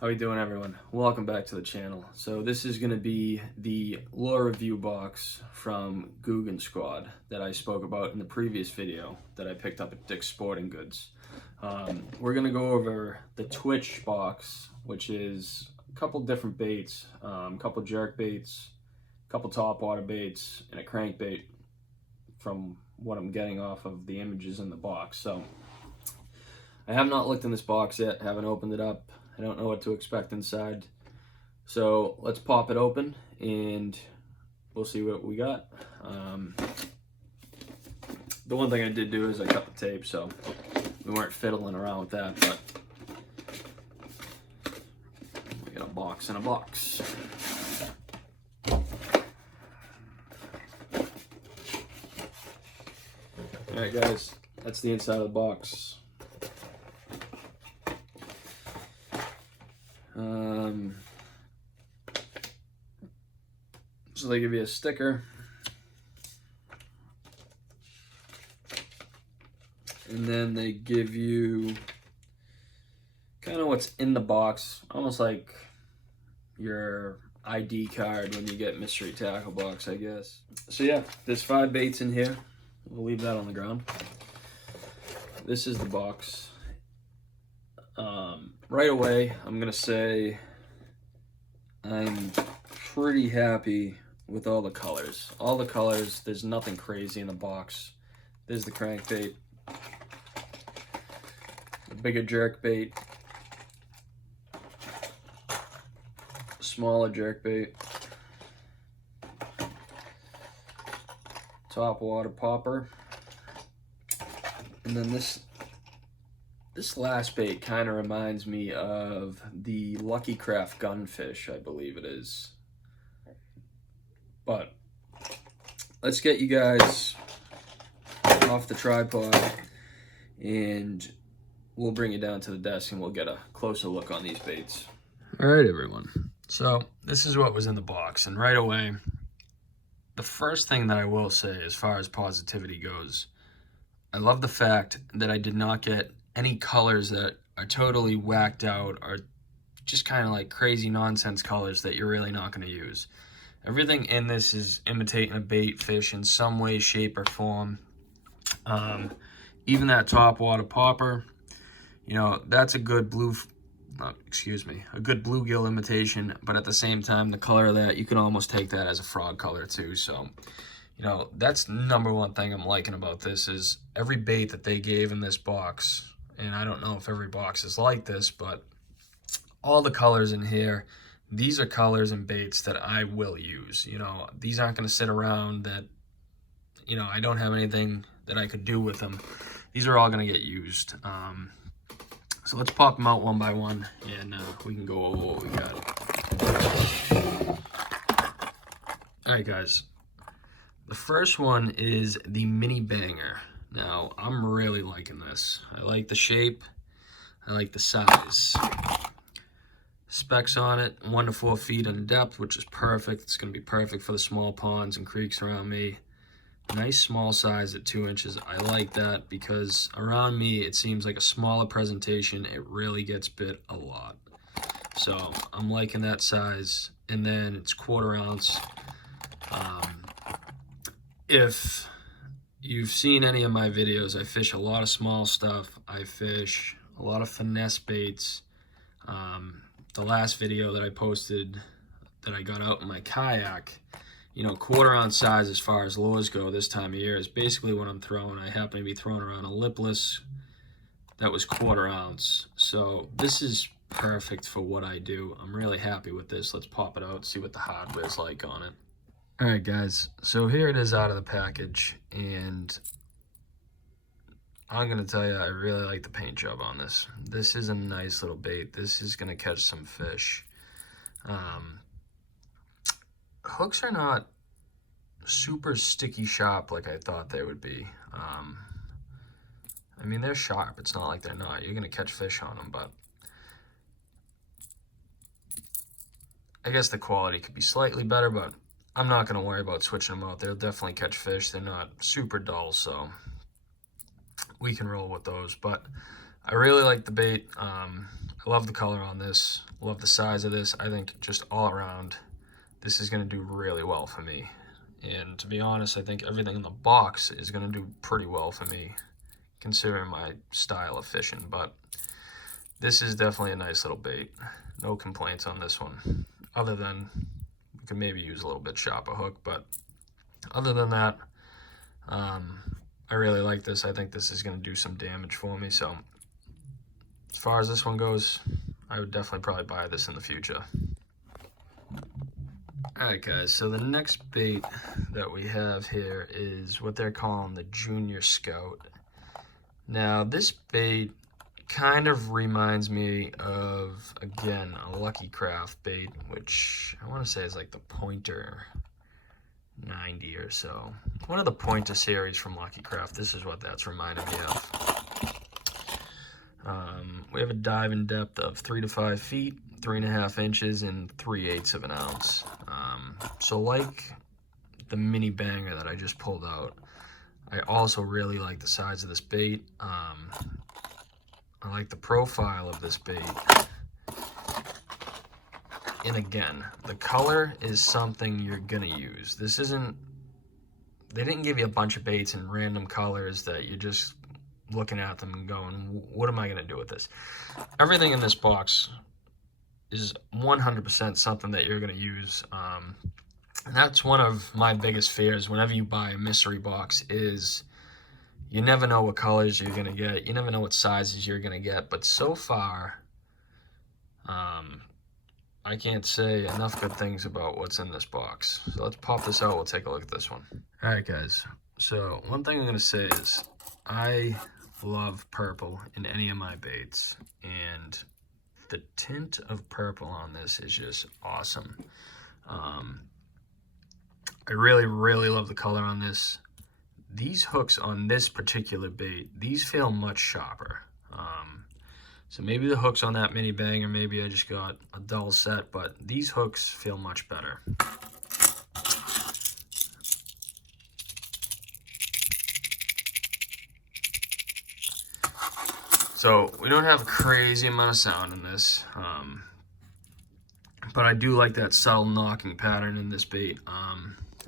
How you doing, everyone? Welcome back to the channel. So this is going to be the lure review box from Googan Squad that I spoke about in the previous video that I picked up at Dick's Sporting Goods. We're going to go over the Twitch box, which is a couple different baits, a couple jerk baits, a couple topwater baits, and a crankbait from what I'm getting off of the images in the box. So I have not looked in this box yet, haven't opened it up. I don't know what to expect inside. So let's pop it open and we'll see what we got. The one thing I did do is I cut the tape, so we weren't fiddling around with that, but we got a box in a box. Alright guys, that's the inside of the box. So they give you a sticker, and then they give you kind of what's in the box, almost like your ID card when you get mystery tackle box, I guess. So yeah, there's 5 baits in here. We'll leave that on the ground. This is the box. Right away, I'm gonna say I'm pretty happy with all the colors. All the colors, there's nothing crazy in the box. There's the crankbait, the bigger jerk bait, smaller jerk bait, top water popper, and then this last bait kind of reminds me of the Lucky Craft gunfish, I believe it is. But let's get you guys off the tripod and we'll bring you down to the desk and we'll get a closer look on these baits. All right, everyone. So this is what was in the box, and right away, the first thing that I will say as far as positivity goes, I love the fact that I did not get any colors that are totally whacked out or just kind of like crazy nonsense colors that you're really not going to use. Everything in this is imitating a bait fish in some way, shape, or form. Even that top water popper, you know, that's a good a good bluegill imitation, but at the same time, the color of that, you can almost take that as a frog color too. So, you know, that's number one thing I'm liking about this is every bait that they gave in this box, and I don't know if every box is like this, but all the colors in here, these are colors and baits that I will use. You know, these aren't going to sit around that, you know, I don't have anything that I could do with them. These are all going to get used. So let's pop them out one by one, and we can go over what we got. All right, guys. The first one is the Mini Banger. Now, I'm really liking this. I like the shape. I like the size. Specs on it, 1 to 4 feet in depth, which is perfect. It's going to be perfect for the small ponds and creeks around me. Nice small size at 2 inches. I like that because around me, it seems like a smaller presentation. It really gets bit a lot. So I'm liking that size. And then it's 1/4 ounce. If you've seen any of my videos, I fish a lot of small stuff. I fish a lot of finesse baits. The last video that I posted that I got out in my kayak, you know, 1/4 ounce size as far as lures go this time of year is basically what I'm throwing. I happen to be throwing around a lipless that was 1/4 ounce. So this is perfect for what I do. I'm really happy with this. Let's pop it out, see what the hardware's like on it. All right, guys, so here it is out of the package, and I'm going to tell you, I really like the paint job on this. This is a nice little bait. This is going to catch some fish. Hooks are not super sticky sharp like I thought they would be. I mean, they're sharp. It's not like they're not. You're going to catch fish on them, but I guess the quality could be slightly better, but I'm not going to worry about switching them out. They'll definitely catch fish. They're not super dull, so we can roll with those. But I really like the bait. I love the color on this. Love the size of this. I think just all around, this is going to do really well for me. And to be honest, I think everything in the box is going to do pretty well for me, considering my style of fishing. But this is definitely a nice little bait. No complaints on this one, other than we could maybe use a little bit sharper hook. But other than that, I really like this. I think this is going to do some damage for me. So as far as this one goes, I would definitely probably buy this in the future. Alright guys, so the next bait that we have here is what they're calling the Junior Scout. Now this bait kind of reminds me of, again, a Lucky Craft bait, which I want to say is like the Pointer 90 or so. One of the Pointer series from Lucky Craft. This is what that's reminding me of. We have a diving depth of 3 to 5 feet, 3.5 inches, and 3/8 of an ounce. So like the mini banger that I just pulled out, I also really like the size of this bait. I like the profile of this bait. And again, the color is something you're gonna use. This isn't, they didn't give you a bunch of baits in random colors that you're just looking at them and going, what am I gonna do with this? Everything in this box is 100% something that you're gonna use. And that's one of my biggest fears whenever you buy a mystery box is you never know what colors you're gonna get. You never know what sizes you're gonna get. But so far, I can't say enough good things about what's in this box. So let's pop this out. We'll take a look at this one. All right, guys. So one thing I'm gonna say is I love purple in any of my baits, and the tint of purple on this is just awesome. I really love the color on this. These hooks on this particular bait, these feel much sharper. So maybe the hooks on that mini bang, or maybe I just got a dull set, but these hooks feel much better. So we don't have a crazy amount of sound in this, but I do like that subtle knocking pattern in this bait. I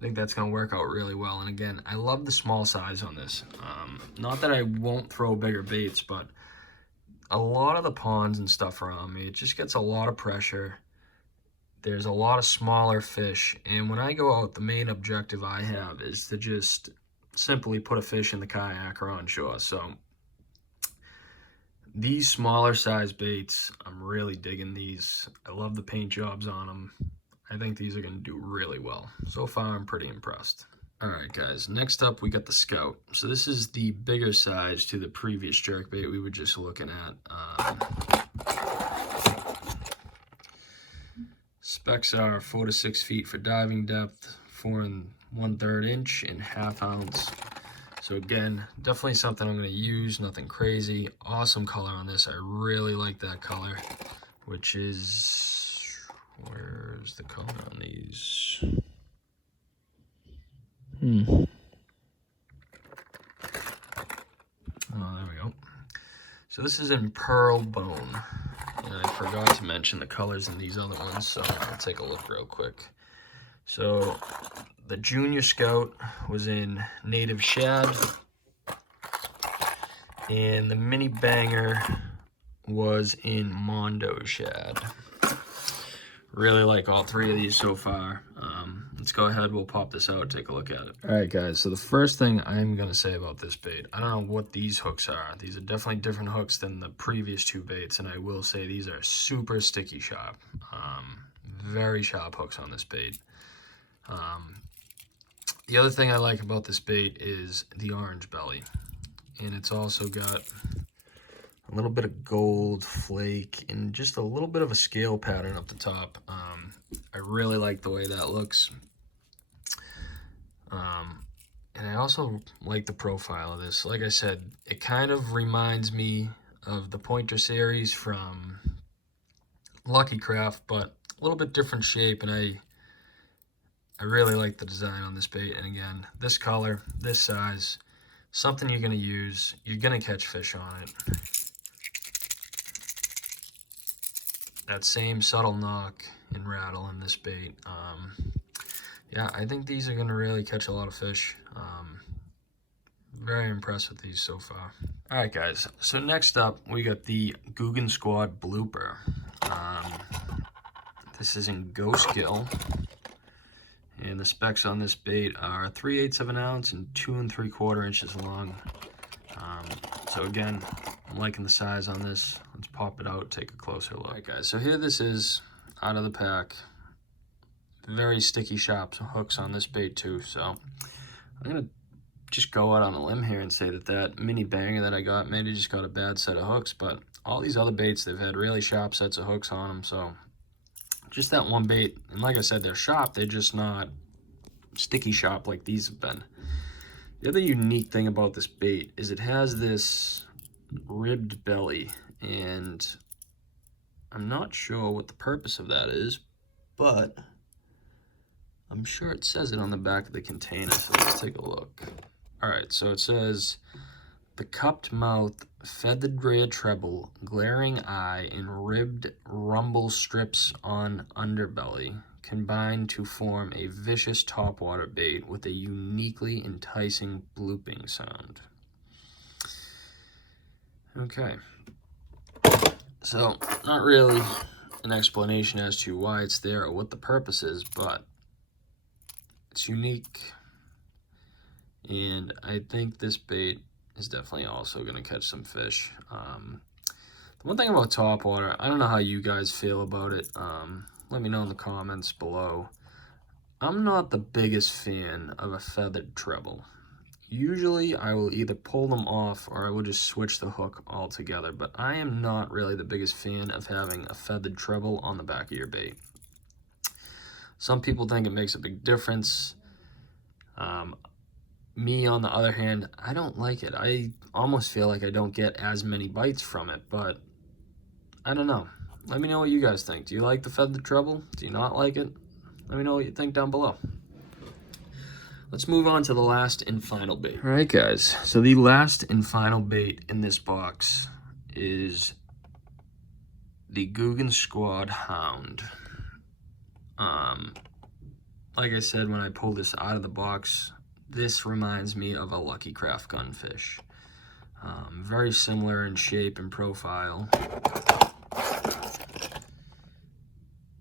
think that's going to work out really well. And again, I love the small size on this. Not that I won't throw bigger baits, but a lot of the ponds and stuff around me, it just gets a lot of pressure. There's a lot of smaller fish. And when I go out, the main objective I have is to just simply put a fish in the kayak or on shore. So these smaller size baits, I'm really digging these. I love the paint jobs on them. I think these are going to do really well. So far, I'm pretty impressed. All right, guys, next up, we got the Scout. So this is the bigger size to the previous jerkbait we were just looking at. Specs are 4 to 6 feet for diving depth, 4 1/3 inch, and 1/2 ounce. So again, definitely something I'm going to use, nothing crazy. Awesome color on this. I really like that color, which is, where's the color on these? Oh, there we go. So this is in Pearl Bone. And I forgot to mention the colors in these other ones, so I'll take a look real quick. So the Junior Scout was in Native Shad, and the Mini Banger was in Mondo Shad. Really like all three of these so far. Let's go ahead, we'll pop this out, take a look at it. All right, guys, so the first thing I'm gonna say about this bait, I don't know what these hooks are. These are definitely different hooks than the previous two baits, and I will say these are super sticky sharp. Very sharp hooks on this bait. The other thing I like about this bait is the orange belly, and it's also got a little bit of gold flake and just a little bit of a scale pattern up the top. I really like the way that looks. And I also like the profile of this. Like I said, it kind of reminds me of the Pointer series from Lucky Craft, but a little bit different shape, and I really like the design on this bait. And again, this color, this size, something you're going to use. You're going to catch fish on it. that same subtle knock and rattle in this bait. Yeah, I think these are going to really catch a lot of fish. Very impressed with these so far. All right, guys. So next up, we got the Googan Squad Blooper. This is in Ghost Gill. And the specs on this bait are 3/8 of an ounce and 2 3/4 inches long. So again, I'm liking the size on this. Let's pop it out, take a closer look. All right, guys. So here this is out of the pack. Very sticky sharp hooks on this bait too. So I'm gonna just go out on a limb here and say that mini banger that I got maybe just got a bad set of hooks, but all these other baits, they've had really sharp sets of hooks on them. So just that one bait, and like I said, they're sharp, they're just not sticky sharp like these have been. The other unique thing about this bait is it has this ribbed belly, and I'm not sure what the purpose of that is, but I'm sure it says it on the back of the container, so let's take a look. All right, so it says, the cupped mouth, feathered rear treble, glaring eye, and ribbed rumble strips on underbelly combine to form a vicious topwater bait with a uniquely enticing blooping sound. Okay, so not really an explanation as to why it's there or what the purpose is, but it's unique, and I think this bait is definitely also going to catch some fish. The one thing about topwater, I don't know how you guys feel about it. Let me know in the comments below. I'm not the biggest fan of a feathered treble. Usually I will either pull them off or I will just switch the hook altogether, but I am not really the biggest fan of having a feathered treble on the back of your bait. Some people think it makes a big difference. Me, on the other hand, I don't like it. I almost feel like I don't get as many bites from it, but I don't know. Let me know what you guys think. Do you like the feathered treble? Do you not like it? Let me know what you think down below. Let's move on to the last and final bait. All right, guys. So the last and final bait in this box is the Googan Squad Hound. Like I said, when I pulled this out of the box, this reminds me of a Lucky Craft gunfish. Very similar in shape and profile.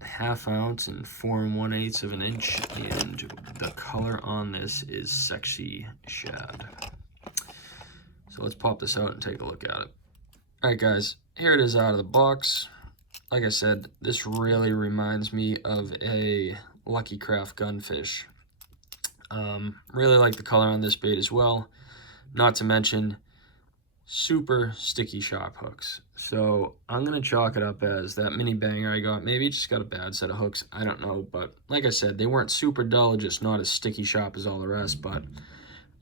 1/2 ounce and 4 1/8 of an inch, and the color on this is Sexy Shad. So let's pop this out and take a look at it. All right, guys, here it is out of the box. Like I said, this really reminds me of a Lucky Craft gunfish. Really like the color on this bait as well. Not to mention, super sticky sharp hooks. So I'm going to chalk it up as that mini banger I got. Maybe it just got a bad set of hooks. I don't know. But like I said, they weren't super dull, just not as sticky sharp as all the rest. But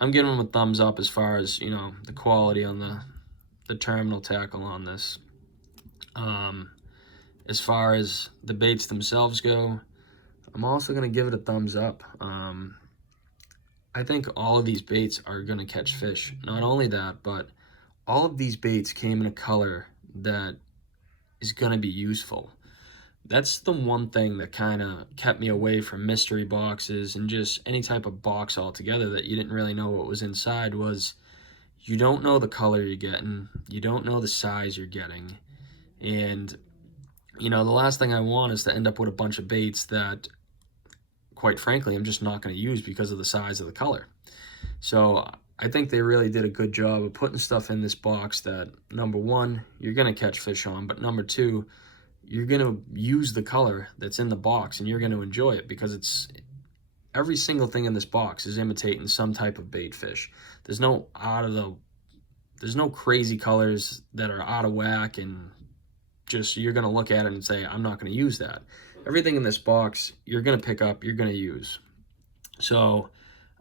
I'm giving them a thumbs up as far as, you know, the quality on the terminal tackle on this. As far as the baits themselves go, I'm also going to give it a thumbs up. I think all of these baits are going to catch fish. Not only that, but all of these baits came in a color that is going to be useful. That's the one thing that kind of kept me away from mystery boxes and just any type of box altogether that you didn't really know what was inside. Was you don't know the color you're getting, you don't know the size you're getting, and you know, the last thing I want is to end up with a bunch of baits that, quite frankly, I'm just not going to use because of the size of the color. So I think they really did a good job of putting stuff in this box that, number one, you're going to catch fish on, but number two, you're going to use the color that's in the box and you're going to enjoy it, because it's every single thing in this box is imitating some type of bait fish. There's no crazy colors that are out of whack and just you're going to look at it and say, I'm not going to use that. Everything in this box, you're going to pick up, you're going to use. So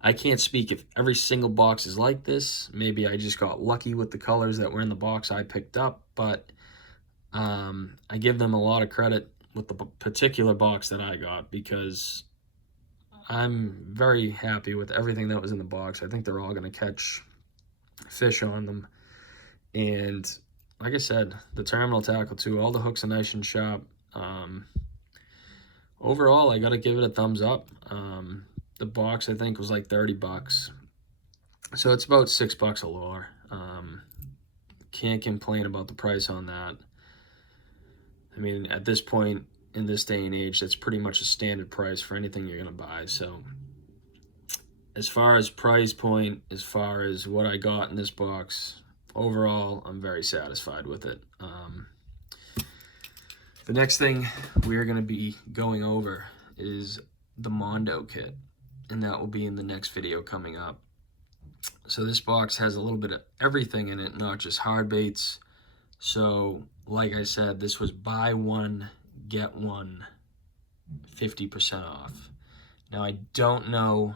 I can't speak if every single box is like this. Maybe I just got lucky with the colors that were in the box I picked up, but I give them a lot of credit with the particular box that I got, because I'm very happy with everything that was in the box. I think they're all going to catch fish on them. And like I said, the terminal tackle too, all the hooks are nice and sharp. Overall, I gotta give it a thumbs up. The box, I think, was like 30 bucks. So it's about $6 a lure. Can't complain about the price on that. I mean, at this point, in this day and age, that's pretty much a standard price for anything you're gonna buy. So as far as price point, as far as what I got in this box, overall, I'm very satisfied with it. The next thing we're going to be going over is the Mondo kit, and that will be in the next video coming up. So this box has a little bit of everything in it, not just hard baits. So like I said, this was buy one, get one, 50% off. Now I don't know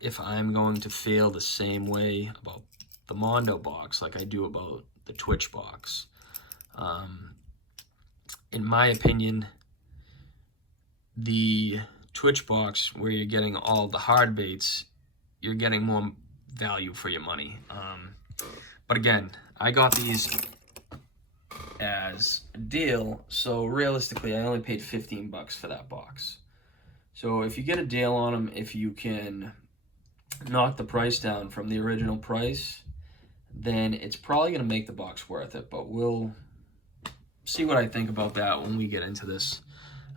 if I'm going to feel the same way about the Mondo box like I do about the Twitch box. In my opinion, the Twitch box, where you're getting all the hard baits, you're getting more value for your money. But again, I got these as a deal, so realistically I only paid 15 bucks for that box. So if you get a deal on them, if you can knock the price down from the original price, then it's probably going to make the box worth it. But we'll see what I think about that when we get into this.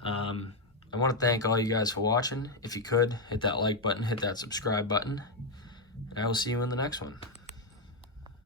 I want to thank all you guys for watching. If you could, hit that like button, hit that subscribe button, and I will see you in the next one.